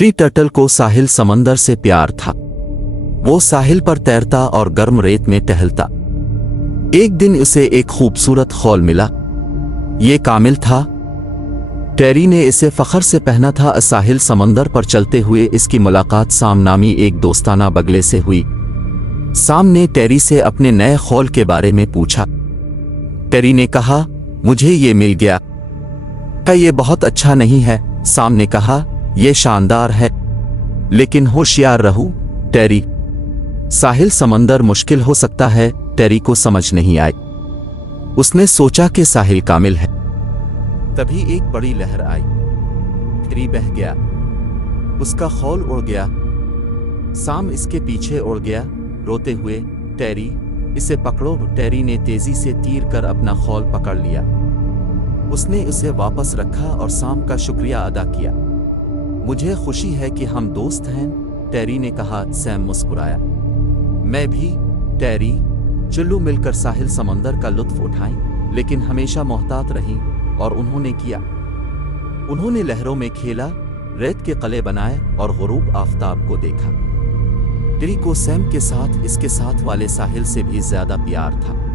Tree turtle को साहिल समंदर से प्यार था। वो साहिल पर तैरता और गर्म रेत में टहलता। एक दिन उसे एक खूबसूरत खौल मिला। ये कामिल था। टेरी ने इसे फख्र से पहना था। साहिल समंदर पर चलते हुए इसकी मुलाकात साम नामी एक दोस्ताना बगले से हुई। साम ने टेरी से अपने नए खौल के बारे में पूछा। टेरी ने कहा, मुझे ये मिल गया। क्या ये बहुत अच्छा नहीं है? साम ने कहा, ये शानदार है, लेकिन होशियार रहो टेरी। साहिल समंदर मुश्किल हो सकता है। टेरी को समझ नहीं आई। उसने सोचा कि साहिल कामिल है। तभी एक बड़ी लहर आई। टेरी बह गया। उसका खौल उड़ गया। साम इसके पीछे उड़ गया रोते हुए। टेरी, इसे पकड़ो। टेरी ने तेजी से तीर कर अपना खौल पकड़ लिया। उसने उसे वापस रखा और साम का शुक्रिया अदा किया। मुझे खुशी है कि हम दोस्त हैं, टेरी ने कहा। सैम मुस्कुराया। मैं भी टेरी। चलो मिलकर साहिल समंदर का लुत्फ उठाएं, लेकिन हमेशा मोहतात रहें। और उन्होंने किया। उन्होंने लहरों में खेला, रेत के कले बनाए और गुरूब आफताब को देखा। टेरी को सैम के साथ इसके साथ वाले साहिल से भी ज्यादा प्यार था।